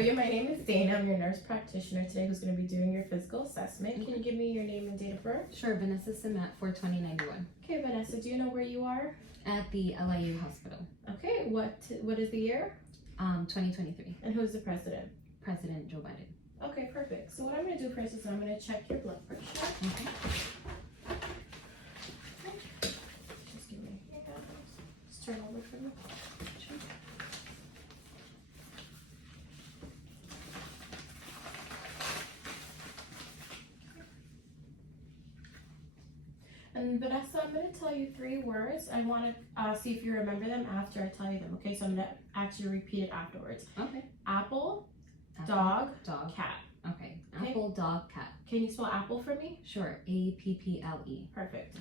you? My name is Dana. I'm your nurse practitioner today who's going to be doing your physical assessment. Can you give me your name and date of birth? Sure, Vanessa Simat, 42091. Okay, Vanessa, do you know where you are? At the LIU hospital. Okay, what is the year? 2023. And who's the president? President Joe Biden. Okay, perfect. So what I'm going to do first is I'm going to check your blood pressure. Okay. Just give me your hand. Just turn over for me. Sure. And Vanessa, I'm going to tell you 3 words. I want to see if you remember them after I tell you them. Okay, so I'm going to actually repeat it afterwards. Okay. Apple, Apple, dog, cat. Okay. Okay. Apple, dog, cat. Can you spell apple for me? Sure. APPLE. Perfect.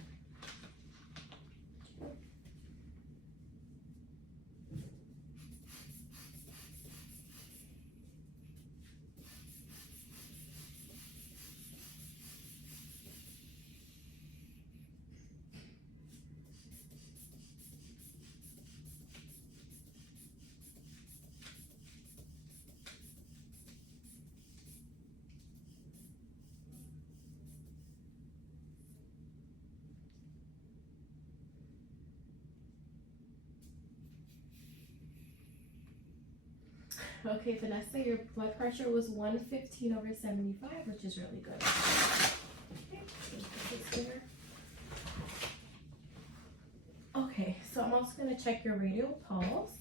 Okay, Vanessa, your blood pressure was 115/75, which is really good. Okay, put this here. Okay, so I'm also going to check your radial pulse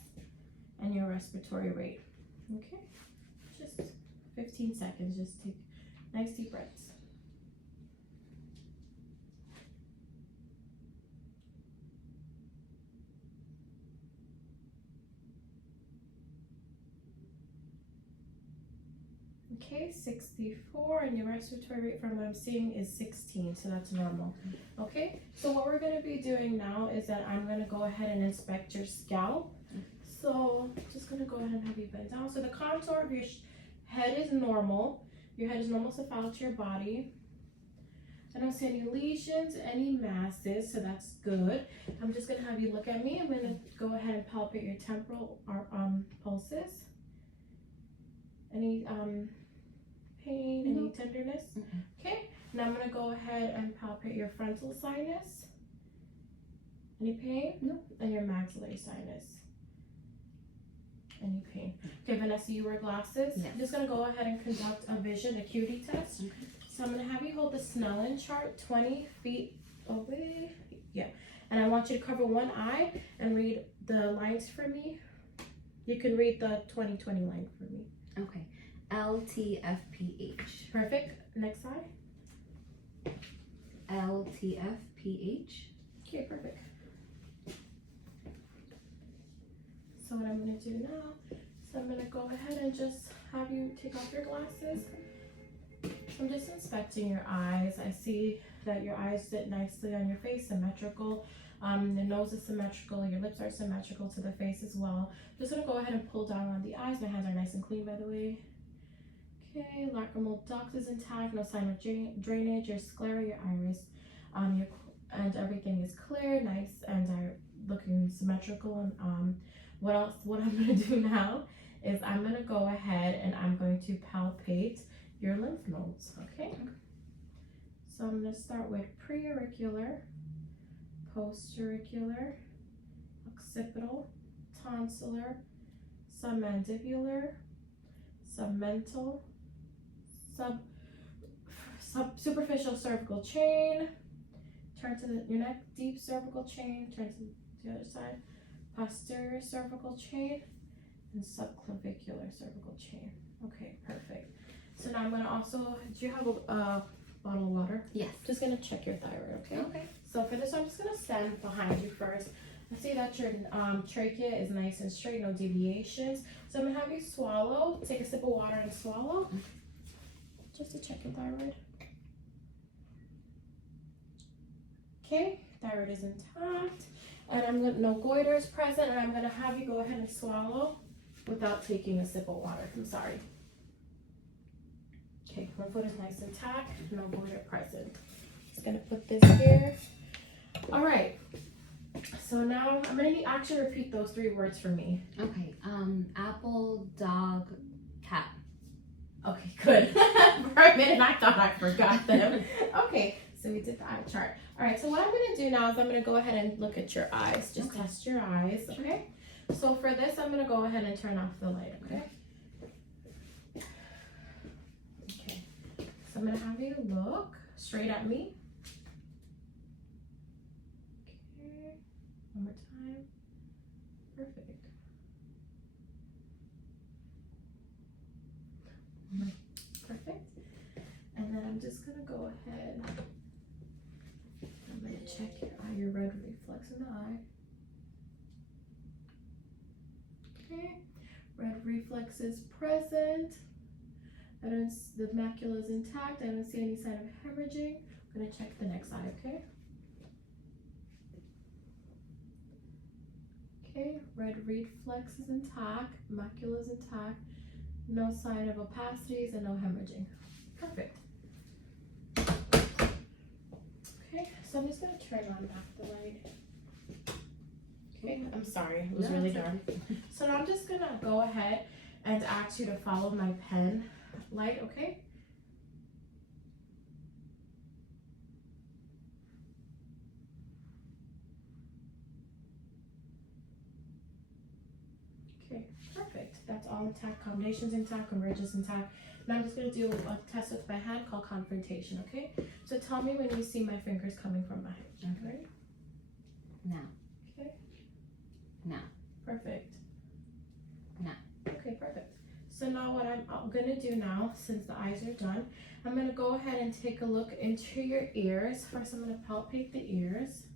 and your respiratory rate. Okay, just 15 seconds. Just take nice deep breaths. Okay, 64, and your respiratory rate from what I'm seeing is 16, so that's normal. Okay, so what we're going to be doing now is that I'm going to go ahead and inspect your scalp. So I'm just going to go ahead and have you bend down. So the contour of your head is normal. Your head is normal cephalic to your body. I don't see any lesions, any masses, so that's good. I'm just going to have you look at me. I'm going to go ahead and palpate your temporal pulses. Any pain, any tenderness? Okay, now I'm going to go ahead and palpate your frontal sinus. Any pain? No. And your maxillary sinus. Any pain? Okay, Vanessa, you wear glasses? Yes. I'm just going to go ahead and conduct a vision acuity test. Okay. So I'm going to have you hold the Snellen chart 20 feet away. Yeah, and I want you to cover one eye and read the lines for me. You can read the 20/20 line for me. Okay. LTFPH. Perfect. Next eye. LTFPH. Okay, perfect. So what I'm going to do now is I'm going to go ahead and just have you take off your glasses. I'm just inspecting your eyes. I see that your eyes sit nicely on your face, symmetrical. The nose is symmetrical. Your lips are symmetrical to the face as well. I'm just going to go ahead and pull down on the eyes. My hands are nice and clean, by the way. Okay, lacrimal duct is intact. No sign of drainage. Your sclera, your iris, and everything is clear, nice, and are looking symmetrical. And what else? What I'm going to do now is I'm going to go ahead and I'm going to palpate your lymph nodes. Okay. So I'm going to start with preauricular, postauricular, occipital, tonsillar, submandibular, submental, superficial cervical chain, turn to your neck, deep cervical chain, turn to the other side, posterior cervical chain, and subclavicular cervical chain. Okay, perfect. So now I'm going to also, do you have a bottle of water? Yes. Just going to check your thyroid, okay? Okay. So for this, I'm just going to stand behind you first. I see that your trachea is nice and straight, no deviations. So I'm going to have you swallow, take a sip of water and swallow, just to check your thyroid. Okay, thyroid is intact. And I'm going to, no goiter is present, and I'm going to have you go ahead and swallow without taking a sip of water. I'm sorry. Okay, one foot is nice and intact, no goiter present. Just gonna put this here. All right. So now I'm gonna actually repeat those 3 words for me. Okay. Apple, dog, Cat. Okay, good. For a minute, I thought I forgot them. Okay, so we did the eye chart. All right, so what I'm gonna do now is I'm gonna go ahead and look at your eyes. Just test your eyes, okay? So for this, I'm gonna go ahead and turn off the light, okay? Okay, so I'm gonna have you look straight at me. Okay, one more time. Perfect. Perfect. And then I'm just gonna go ahead. I'm gonna check your eye, your red reflex in the eye. Okay, red reflex is present. The macula is intact. I don't see any sign of hemorrhaging. I'm gonna check the next eye, okay? Okay, red reflex is intact, macula is intact, no sign of opacities and no hemorrhaging. Perfect. Okay, so I'm just gonna turn on back the light. Okay, I'm sorry, it was really dark. So now I'm just gonna go ahead and ask you to follow my pen light, okay? Okay, perfect. That's all intact, foundation's intact, convergence intact. Now I'm just gonna do a test with my hand called confrontation, okay? So tell me when you see my fingers coming from behind. Okay. Ready? Now. Okay. Now. Perfect. Now. Okay, perfect. So now what I'm gonna do now, since the eyes are done, I'm gonna go ahead and take a look into your ears. First, I'm gonna palpate the ears.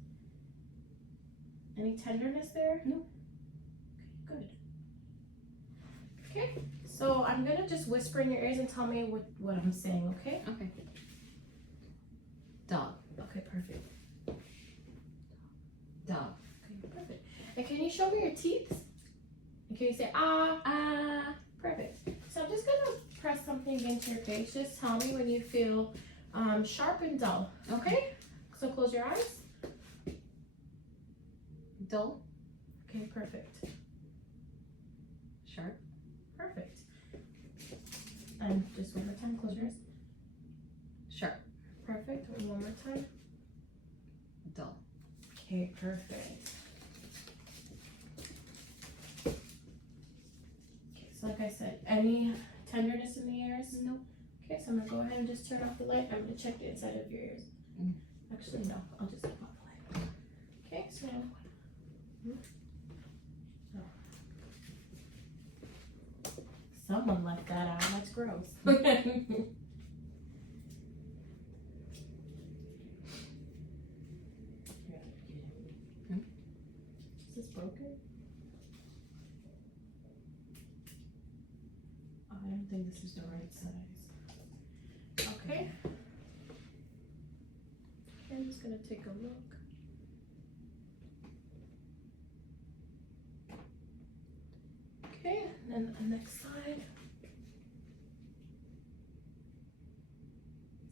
Any tenderness there? No. Okay, good. Okay, so I'm gonna just whisper in your ears and tell me what I'm saying, okay? Okay. Dog. Okay, perfect. Dog. Okay, perfect. And can you show me your teeth? And can you say ah? Perfect. So I'm just gonna press something into your face. Just tell me when you feel sharp and dull. Okay? So close your eyes. Dull. Okay, perfect. Sharp. Perfect. And just one more time, close your eyes. Sharp. Perfect. One more time. Dull. Okay, perfect. Okay, so like I said, any tenderness in the ears? Nope. Okay, so I'm gonna go ahead and just turn off the light. I'm gonna check the inside of your ears. Actually, no, I'll just turn off the light. Okay, so someone left that out. That's gross. Is this broken? Oh, I don't think this is the right size. Okay. Okay, I'm just gonna take a look. Okay, and then the next side.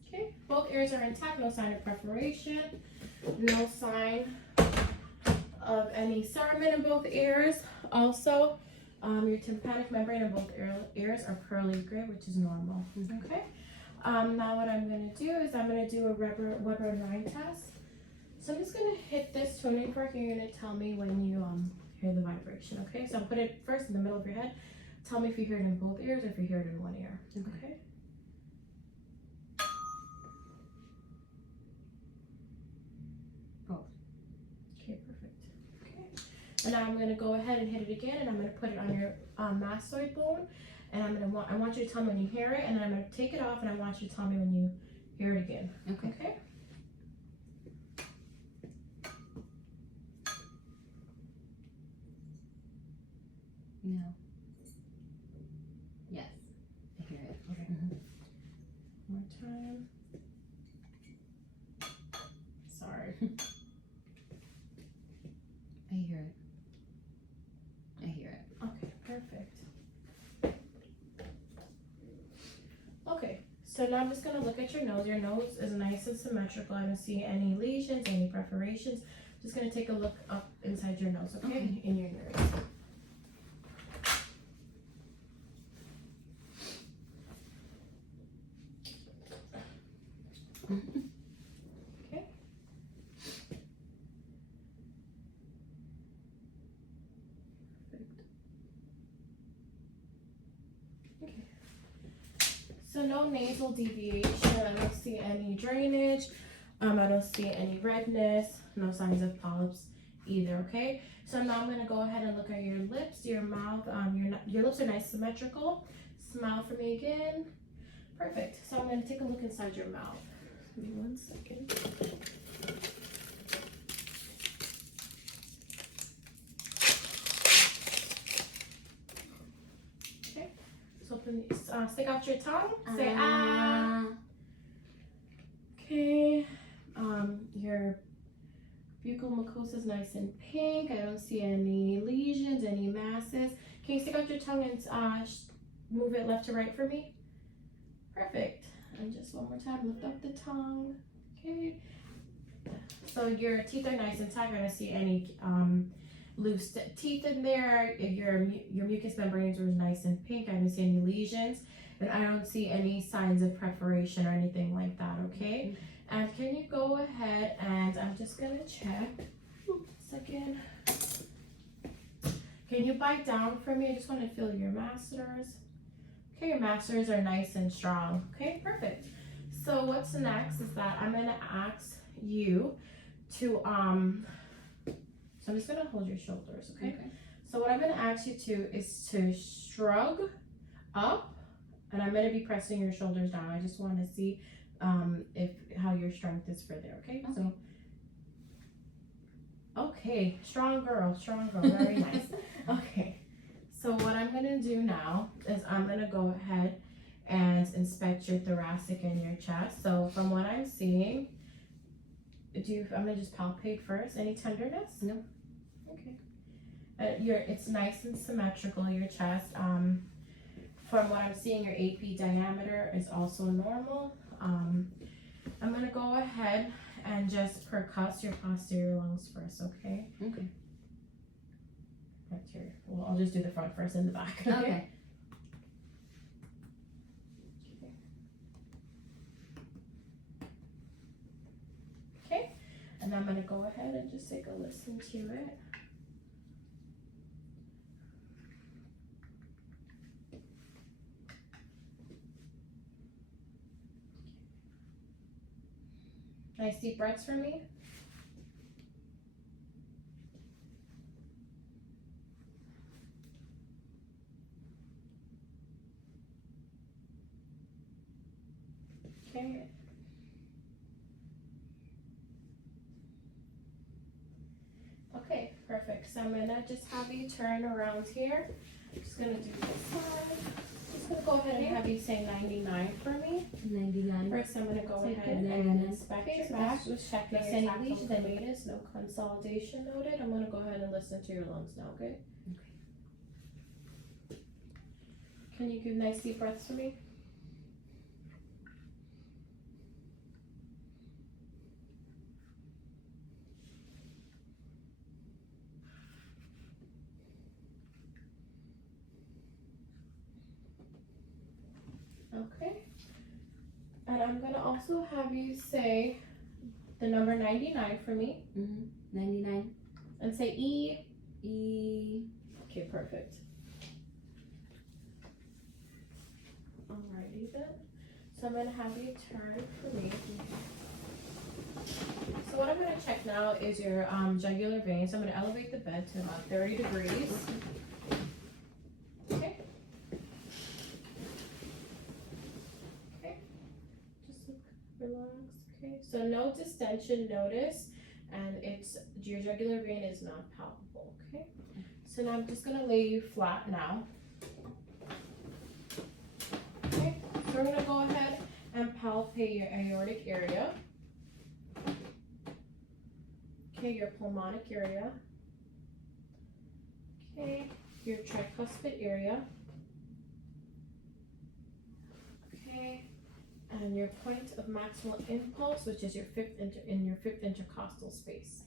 Okay, both ears are intact, no sign of perforation, no sign of any CERAMENT in both ears. Also, your tympanic membrane in both ears are pearly gray, which is normal. Okay. Now what I'm gonna do is I'm gonna do a Weber and Rhine test. So I'm just gonna hit this tuning fork, and you're gonna tell me when you hear the vibration. Okay. So I'll put it first in the middle of your head. Tell me if you hear it in both ears or if you hear it in one ear. Okay. Both. Okay, perfect. Okay. And now I'm gonna go ahead and hit it again, and I'm gonna put it on your mastoid bone, and I want you to tell me when you hear it, and then I'm gonna take it off, and I want you to tell me when you hear it again. Okay. Okay. No. Yes. I hear it. Okay. One more time. Sorry. I hear it. I hear it. Okay, perfect. Okay, so now I'm just gonna look at your nose. Your nose is nice and symmetrical. I don't see any lesions, any perforations. Just gonna take a look up inside your nose, okay? Okay. In your nose. So no nasal deviation. I don't see any drainage. I don't see any redness. No signs of polyps either. Okay. So now I'm gonna go ahead and look at your lips, your mouth. Your lips are nice, symmetrical. Smile for me again. Perfect. So I'm gonna take a look inside your mouth. Give me 1 second. Okay. So open, stick out your tongue. Say ah. Okay. Your buccal mucosa is nice and pink. I don't see any lesions, any masses. Can you stick out your tongue and move it left to right for me? Perfect. And just one more time, lift up the tongue. Okay. So your teeth are nice and tight. I don't see any loose teeth in there. Your mucous membranes were nice and pink. I don't see any lesions. And I don't see any signs of perforation or anything like that, okay? And can you go ahead and I'm just gonna check. Second. Can you bite down for me? I just want to feel your masseters. Okay, your masseters are nice and strong. Okay, perfect. So what's next is that I'm gonna ask you to so I'm just gonna hold your shoulders, okay? So what I'm gonna ask you to is to shrug up, and I'm gonna be pressing your shoulders down. I just want to see if how your strength is for there, okay? So okay, strong girl, very nice. Okay, so what I'm gonna do now is I'm gonna go ahead and inspect your thoracic and your chest. So from what I'm seeing, I'm gonna just palpate first. Any tenderness? No. Okay. It's nice and symmetrical, your chest. From what I'm seeing, your AP diameter is also normal. I'm gonna go ahead and just percuss your posterior lungs first, okay? Okay. Right here. Well, I'll just do the front first and the back. Okay. Okay. And I'm gonna go ahead and just take a listen to it. Nice deep breaths for me. Okay. Okay, perfect. So I'm gonna just have you turn around here. I'm just gonna do this side. Just gonna go ahead and have you say 99 for me. 99. First, I'm gonna go Take ahead it, and 99. inspect Okay, your so back. just check If your any tactile lesions, fluid. notice, no consolidation noted. I'm gonna go ahead and listen to your lungs now, okay? Okay. Can you give nice deep breaths for me? Okay. And I'm gonna also have you say the number 99 for me. 99. And say E. E. Okay, perfect. Alrighty then. So I'm gonna have you turn for me. So what I'm gonna check now is your jugular vein. So I'm gonna elevate the bed to about 30 degrees. Okay. Okay. Just look relaxed. Okay. So no distension notice, and your jugular vein is not palpable. Okay. So now I'm just gonna lay you flat now. Okay. So we're gonna go ahead and palpate your aortic area. Okay, your pulmonic area. Okay, your tricuspid area. Okay, and your point of maximal impulse, which is your fifth intercostal space.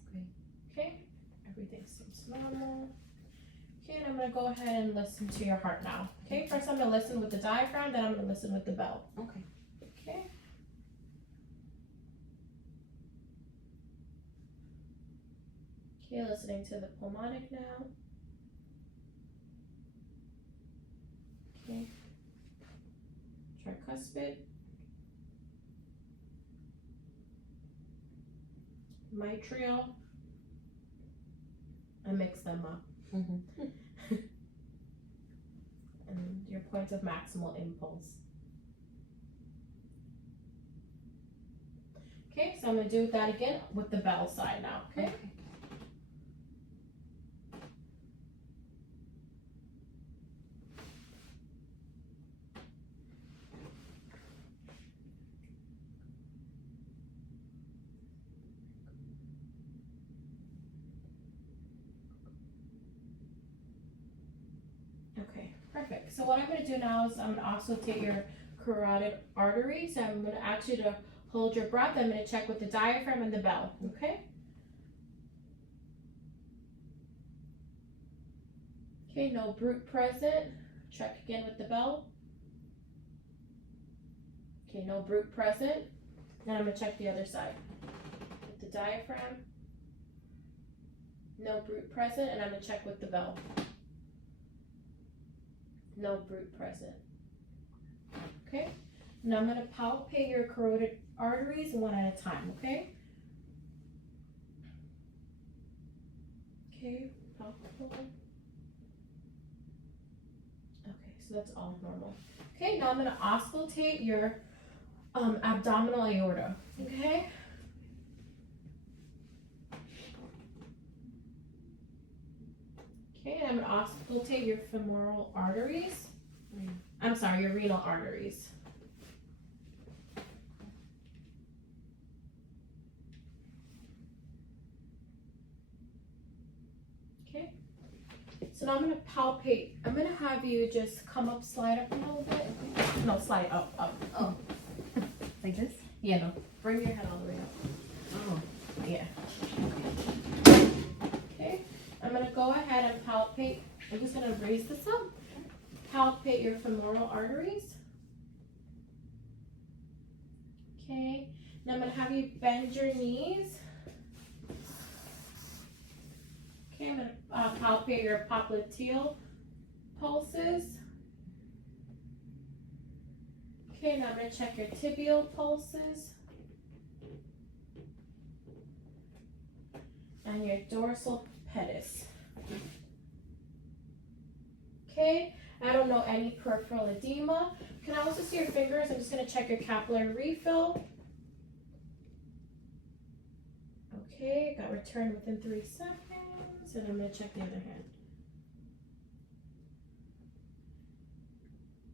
Okay, everything seems normal. Okay, and I'm gonna go ahead and listen to your heart now. Okay, first I'm gonna listen with the diaphragm, then I'm gonna listen with the bell. Okay. Okay. Okay, listening to the pulmonic now. Okay. bit. Mitral. And mix them up. Mm-hmm. And your point of maximal impulse. Okay, so I'm gonna do that again with the bell side now, okay? Okay. Okay, perfect. So what I'm gonna do now is I'm gonna also take your carotid arteries. I'm gonna ask you to hold your breath. I'm gonna check with the diaphragm and the bell, okay? Okay, no brute present. Check again with the bell. Okay, no brute present. Then I'm gonna check the other side. With the diaphragm. No brute present, and I'm gonna check with the bell. No brute present. Okay? Now I'm gonna palpate your carotid arteries one at a time, okay? Okay, palpable. Okay, so that's all normal. Okay, now I'm gonna auscultate your abdominal aorta, okay? Okay, I'm gonna auscultate your femoral arteries. I'm sorry, your renal arteries. Okay. So now I'm gonna palpate. I'm gonna have you just come up, slide up a little bit. No, slide up, up. Oh. Like this? Yeah, no. Bring your head all the way up. Oh. Yeah. Okay. I'm gonna go ahead and palpate. I'm just gonna raise this up. Palpate your femoral arteries. Okay. Now I'm gonna have you bend your knees. Okay, I'm gonna palpate your popliteal pulses. Okay, now I'm gonna check your tibial pulses. And your dorsal pedis. Okay, I don't know any peripheral edema. Can I also see your fingers? I'm just gonna check your capillary refill. Okay, got returned within 3 seconds, and I'm gonna check the other hand.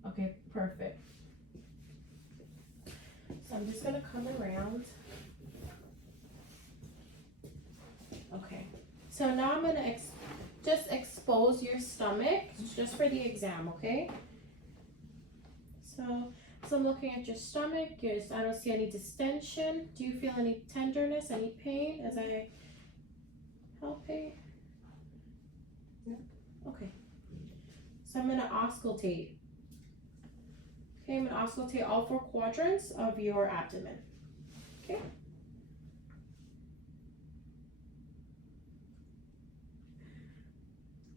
Okay, perfect. So I'm just gonna come around. Okay, so now I'm gonna just expose your stomach, just for the exam, okay? So I'm looking at your stomach. I don't see any distension. Do you feel any tenderness, any pain as I palpate? No? Okay. So I'm gonna auscultate. Okay, I'm gonna auscultate all 4 quadrants of your abdomen. Okay?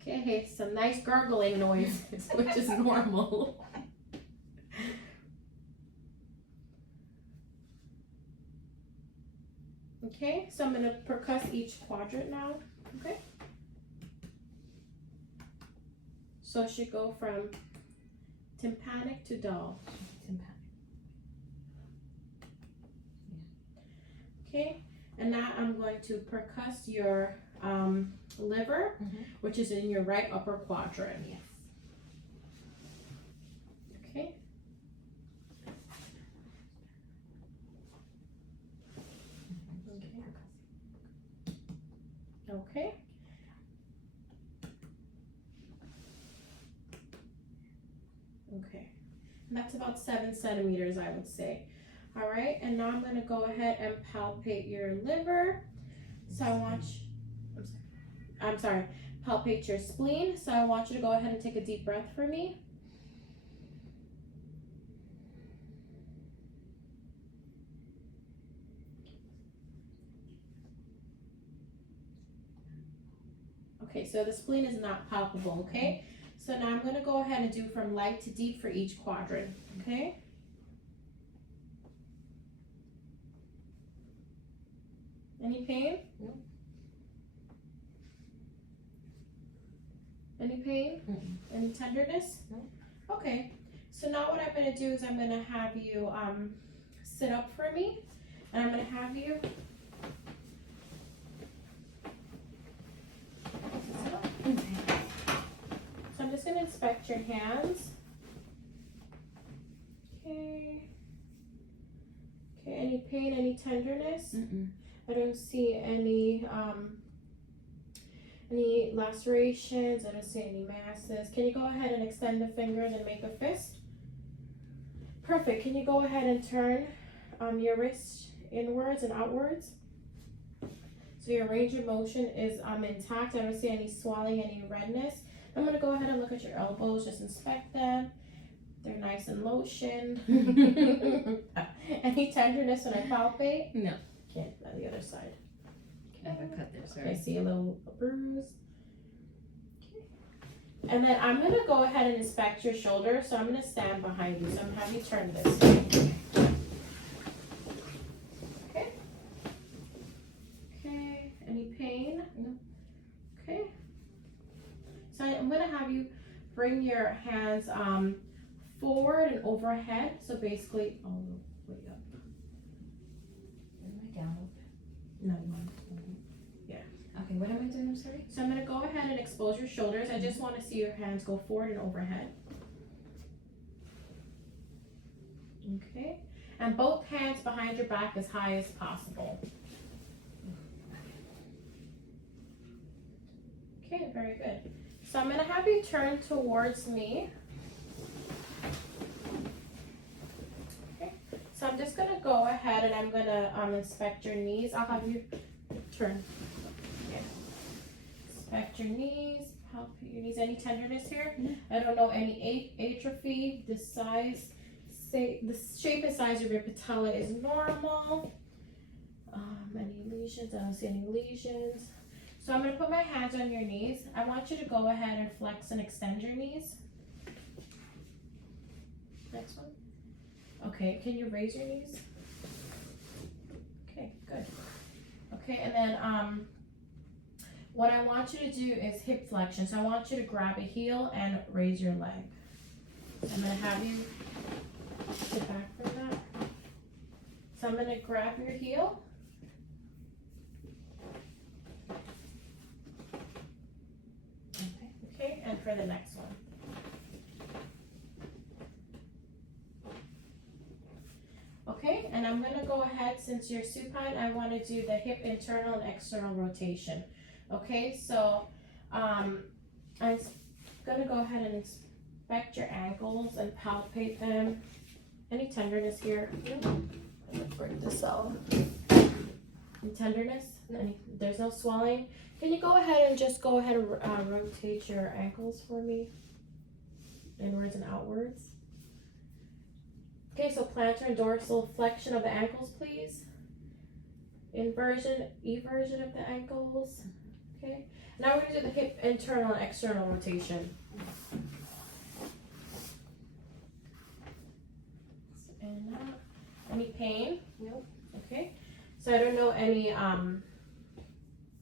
Okay, some nice gurgling noises, which is normal. Okay, so I'm gonna percuss each quadrant now, okay? So it should go from tympanic to dull. Okay, and now I'm going to percuss your liver, which is in your right upper quadrant. Yes. Okay. Okay. Okay. And that's about 7 centimeters, I would say. All right, and now I'm going to go ahead and palpate your liver. So I want you, I'm sorry, palpate your spleen. So I want you to go ahead and take a deep breath for me. Okay, so the spleen is not palpable, okay? So now I'm going to go ahead and do from light to deep for each quadrant, okay? Any pain? No. Any pain? Mm-mm. Any tenderness? No. Okay. So now what I'm gonna do is I'm gonna have you sit up for me, and I'm gonna have you sit up. Okay. So I'm just gonna inspect your hands. Okay. Okay. Any pain? Any tenderness? Mm-mm. I don't see any lacerations. I don't see any masses. Can you go ahead and extend the fingers and make a fist? Perfect. Can you go ahead and turn your wrist inwards and outwards? So your range of motion is intact. I don't see any swelling, any redness. I'm going to go ahead and look at your elbows, just inspect them. They're nice and lotioned. Any tenderness when I palpate? No. Okay, on the other side. I have a cut there, I sorry. see a little bruise. Okay. And then I'm going to go ahead and inspect your shoulder. So I'm going to stand behind you. So I'm going to have you turn this way. Okay. Okay. Any pain? No. Okay. So I'm going to have you bring your hands forward and overhead. So basically, all the way up. Am I down? No, you want. Okay, what am I doing? I'm sorry? So I'm going to go ahead and expose your shoulders. I just want to see your hands go forward and overhead. Okay. And both hands behind your back as high as possible. Okay, very good. So I'm going to have you turn towards me. Okay. So I'm just going to go ahead and I'm going to inspect your knees. I'll have you turn. Inspect your knees, palpate your knees. Any tenderness here? No. I don't know any atrophy. The size, the shape and size of your patella is normal. Any lesions? I don't see any lesions. So I'm going to put my hands on your knees. I want you to go ahead and flex and extend your knees. Next one. Okay, can you raise your knees? Okay, good. Okay, and then what I want you to do is hip flexion. So I want you to grab a heel and raise your leg. I'm going to have you sit back from that. So I'm going to grab your heel. Okay, and for the next one. Okay, and I'm going to go ahead, since you're supine, I want to do the hip internal and external rotation. Okay, so I'm going to go ahead and inspect your ankles and palpate them. Any tenderness here? I'm going to break this out. Any tenderness? There's no swelling? Can you go ahead and just go ahead and rotate your ankles for me? Inwards and outwards. Okay, so plantar and dorsal flexion of the ankles, please. Inversion, eversion of the ankles. Okay, now we're going to do the hip internal and external rotation. And any pain? Nope. Okay, so I don't know any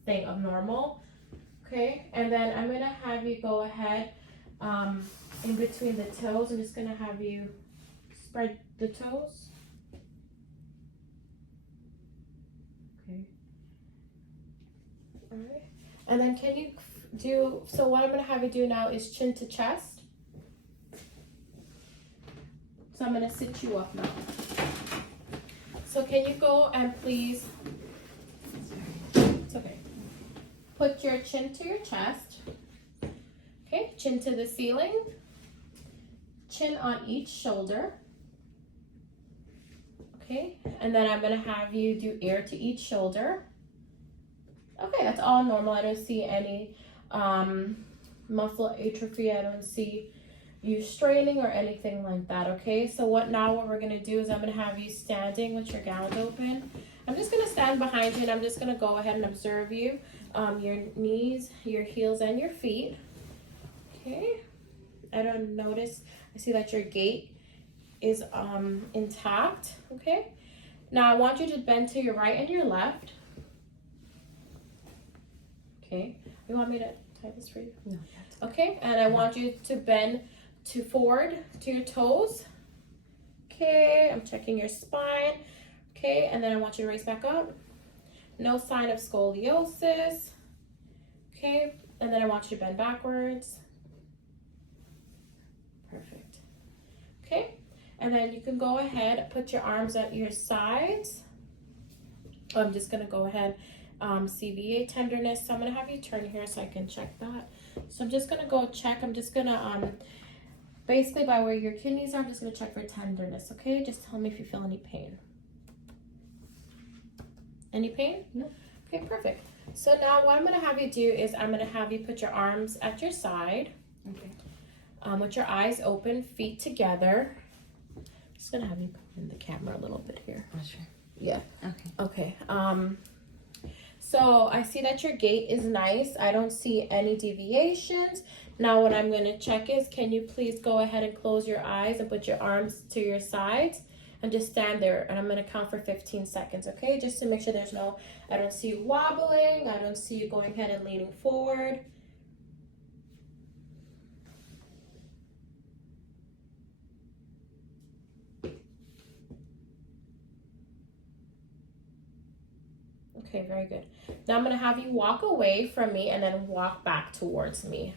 thing abnormal. Okay, and then I'm going to have you go ahead in between the toes. I'm just going to have you spread the toes. Okay. All right. And then can you do, so what I'm going to have you do now is chin to chest. So I'm going to sit you up now. So can you go and please, it's okay, put your chin to your chest. Okay, chin to the ceiling. Chin on each shoulder. Okay, and then I'm going to have you do air to each shoulder. Okay, that's all normal. I don't see any muscle atrophy. I don't see you straining or anything like that. Okay, so what we're going to do is I'm going to have you standing with your gowns open. I'm just going to stand behind you and I'm just going to go ahead and observe you. Your knees, your heels, and your feet. Okay, I don't notice. I see that your gait is intact. Okay, now I want you to bend to your right and your left. Okay. You want me to tie this for you? No. Okay, and I want you to bend to forward to your toes. Okay, I'm checking your spine. Okay, and then I want you to raise back up. No sign of scoliosis. Okay, and then I want you to bend backwards. Perfect. Okay, and then you can go ahead, put your arms at your sides. I'm just gonna go ahead, CVA tenderness. So I'm gonna have you turn here so I can check that. So I'm just gonna go check. I'm just gonna, basically by where your kidneys are, I'm just gonna check for tenderness, okay? Just tell me if you feel any pain. Any pain? No. Okay, perfect. So now what I'm gonna have you do is I'm gonna have you put your arms at your side. Okay. With your eyes open, feet together. Just gonna have you come in the camera a little bit here. Oh, sure. Yeah. Okay. Okay. So I see that your gait is nice. I don't see any deviations. Now what I'm gonna check is, can you please go ahead and close your eyes and put your arms to your sides and just stand there, and I'm gonna count for 15 seconds, okay? Just to make sure there's no, I don't see you wobbling, I don't see you going ahead and leaning forward. Okay, very good. Now I'm gonna have you walk away from me and then walk back towards me.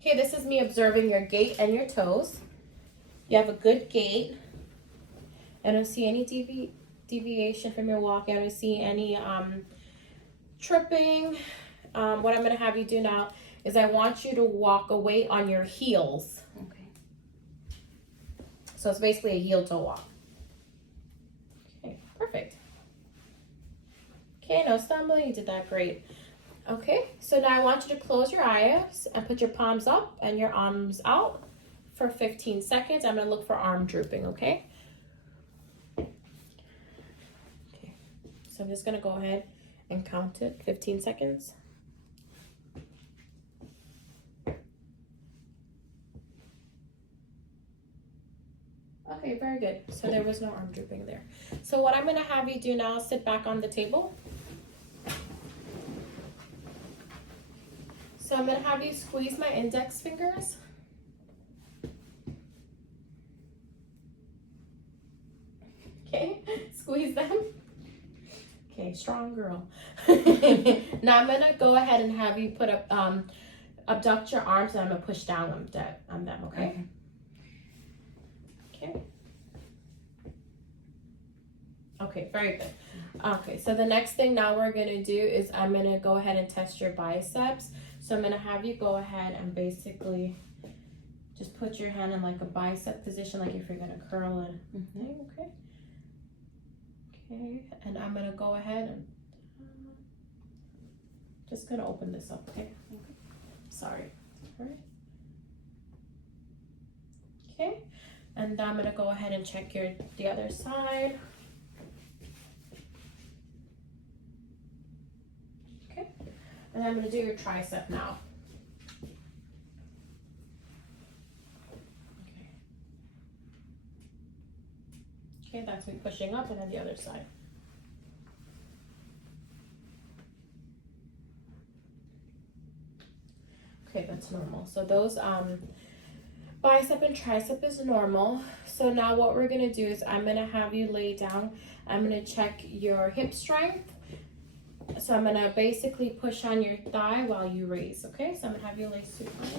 Okay, this is me observing your gait and your toes. You have a good gait. I don't see any deviation from your walking. I don't see any tripping. What I'm gonna have you do now is I want you to walk away on your heels. Okay. So it's basically a heel toe walk. Okay, perfect. Okay, no stumbling, you did that great. Okay, so now I want you to close your eyes and put your palms up and your arms out for 15 seconds. I'm gonna look for arm drooping, okay? Okay, so I'm just gonna go ahead and count it, 15 seconds. Okay, very good. So there was no arm drooping there. So what I'm gonna have you do now is sit back on the table. So I'm gonna have you squeeze my index fingers. Okay, squeeze them. Okay, strong girl. Now I'm gonna go ahead and have you put up, abduct your arms, and I'm gonna push down on them, okay? Okay. Okay, very good. Okay, so the next thing now we're gonna do is I'm gonna go ahead and test your biceps. So I'm gonna have you go ahead and basically just put your hand in like a bicep position, like if you're gonna curl it. Okay. Okay, and I'm gonna go ahead and just gonna open this up, okay? Sorry. All right. Okay, and I'm gonna go ahead and check the other side. Okay, and I'm gonna do your tricep now. Okay, that's me pushing up, and then the other side. Okay, that's normal. So those bicep and tricep is normal. So now what we're gonna do is I'm gonna have you lay down. I'm gonna check your hip strength. So I'm gonna basically push on your thigh while you raise, okay? So I'm gonna have you lay supine.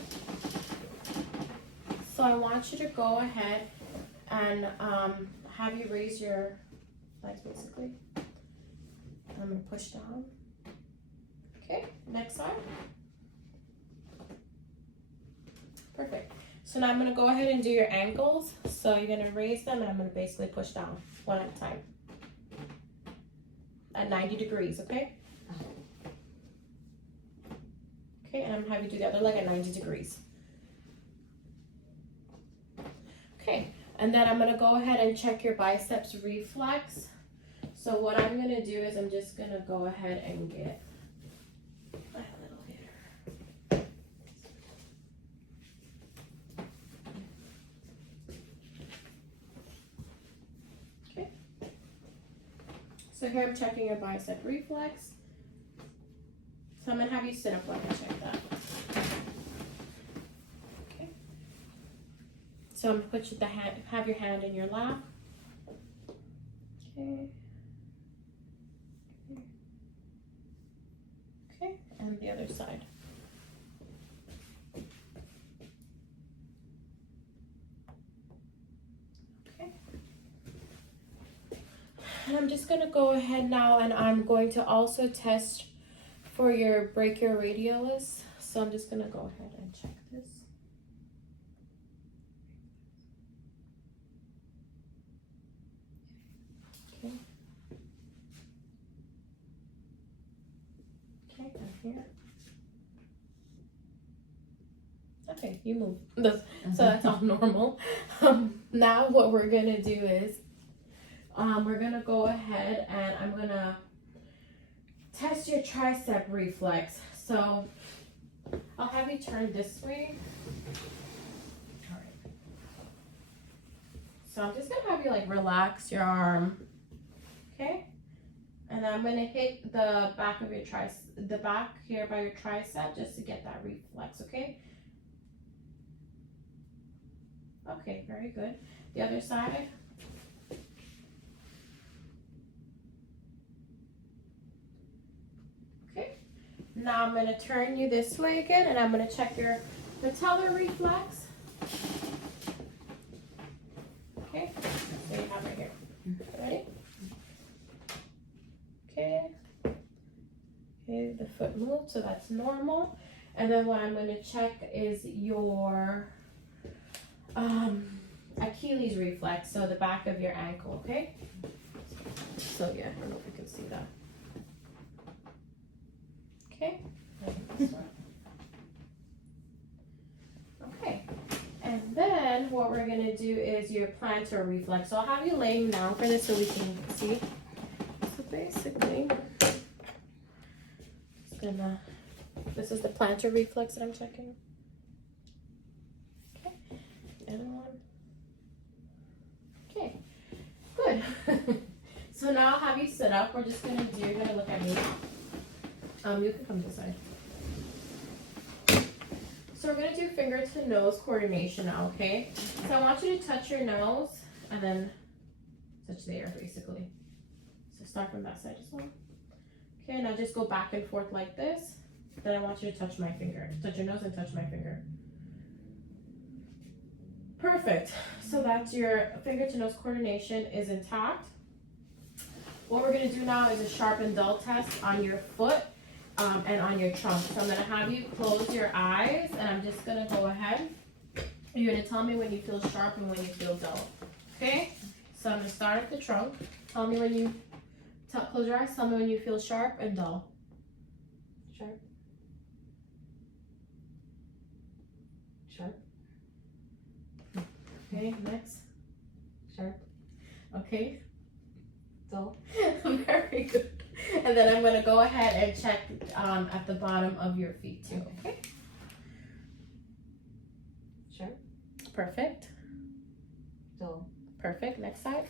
So I want you to go ahead and have you raise your legs basically. I'm gonna push down. Okay, next side. Perfect. So now I'm gonna go ahead and do your ankles. So you're gonna raise them and I'm gonna basically push down one at a time. At 90 degrees, okay? Okay, and I'm gonna have you do the other leg at 90 degrees. Okay, and then I'm gonna go ahead and check your biceps reflex. So what I'm gonna do is I'm just gonna go ahead and get a little hitter. Okay. So here I'm checking your bicep reflex. I'm gonna have you sit up while I check that. Okay. So I'm gonna put the hand, have your hand in your lap. Okay. Okay, and the other side. Okay. And I'm just gonna go ahead now and I'm going to also test for your brachioradialis. So I'm just gonna go ahead and check this. Okay. Okay, I'm here. Okay, you move. So that's all normal. Now what we're gonna do is we're gonna go ahead and I'm gonna test your tricep reflex. So I'll have you turn this way. All right. So I'm just gonna have you like relax your arm, okay? And I'm gonna hit the back of your the back here by your tricep just to get that reflex, okay? Okay, very good. The other side. Okay. Now I'm gonna turn you this way again and I'm gonna check your patellar reflex. Okay, so you have it here. Ready? Okay. Okay, the foot moved, so that's normal. And then what I'm gonna check is your Achilles reflex, so the back of your ankle, okay? So yeah, I don't know if you can see that. Okay. Okay. And then what we're gonna do is your plantar reflex. So I'll have you laying down for this so we can see. So basically, this is the plantar reflex that I'm checking. Okay. The other one. Okay. Good. So now I'll have you sit up. We're just gonna you're gonna look at me. You can come this side. So we're gonna do finger to nose coordination now, okay? So I want you to touch your nose and then touch the air basically. So start from that side as well. Okay, now just go back and forth like this. Then I want you to touch my finger. Touch your nose and touch my finger. Perfect. So that's your finger to nose coordination is intact. What we're gonna do now is a sharp and dull test on your foot and on your trunk. So I'm gonna have you close your eyes and I'm just gonna go ahead. You're gonna tell me when you feel sharp and when you feel dull. Okay? So I'm gonna start at the trunk. Tell me when you close your eyes, tell me when you feel sharp and dull. Sharp. Sharp. Okay, next. Sharp. Okay. Dull. Very good. And then I'm going to go ahead and check at the bottom of your feet too. Okay. Sharp. Perfect. Dull. Perfect. Next side.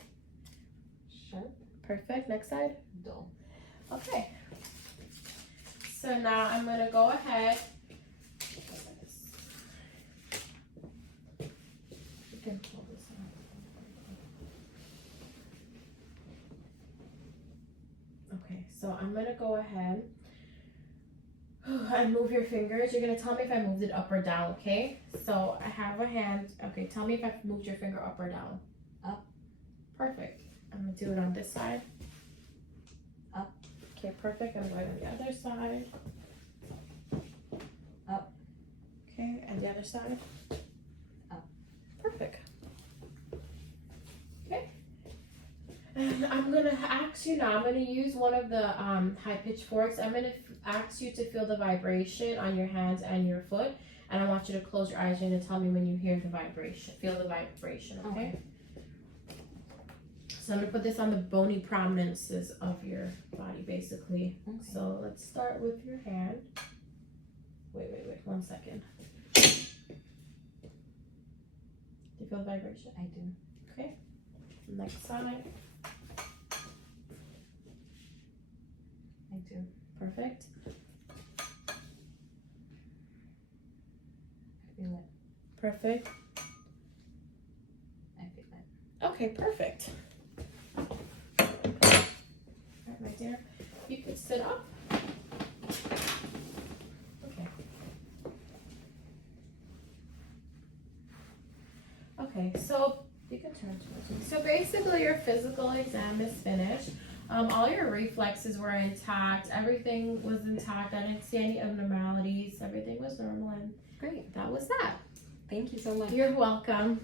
Sharp. Perfect. Next side. Dull. Okay. So now I'm going to go ahead. You can pull this out. Okay, so I'm going to go ahead and move your fingers. You're going to tell me if I moved it up or down, okay? So I have a hand. Okay, tell me if I've moved your finger up or down. Up. Perfect. I'm going to do it on this side. Up. Okay, perfect. I'm going on the other side. Up. Okay, and the other side. Up. Perfect. Okay. And I'm going to ask you now, I'm going to use one of the high-pitched forks. I'm going to ask you to feel the vibration on your hands and your foot. And I want you to close your eyes. You're going to tell me when you hear the vibration. Feel the vibration, okay? So I'm going to put this on the bony prominences of your body, basically. Okay. So let's start with your hand. Wait. 1 second. Do you feel the vibration? I do. Okay. Next side. I do. Perfect. feel it. Perfect. I feel it. Okay, perfect. All right, my dear, you could sit up. Okay. Okay, so you can turn towards me. So basically your physical exam is finished. All your reflexes were intact. Everything was intact. I didn't see any abnormalities. Everything was normal, and Great. that was that. Thank you so much. You're welcome.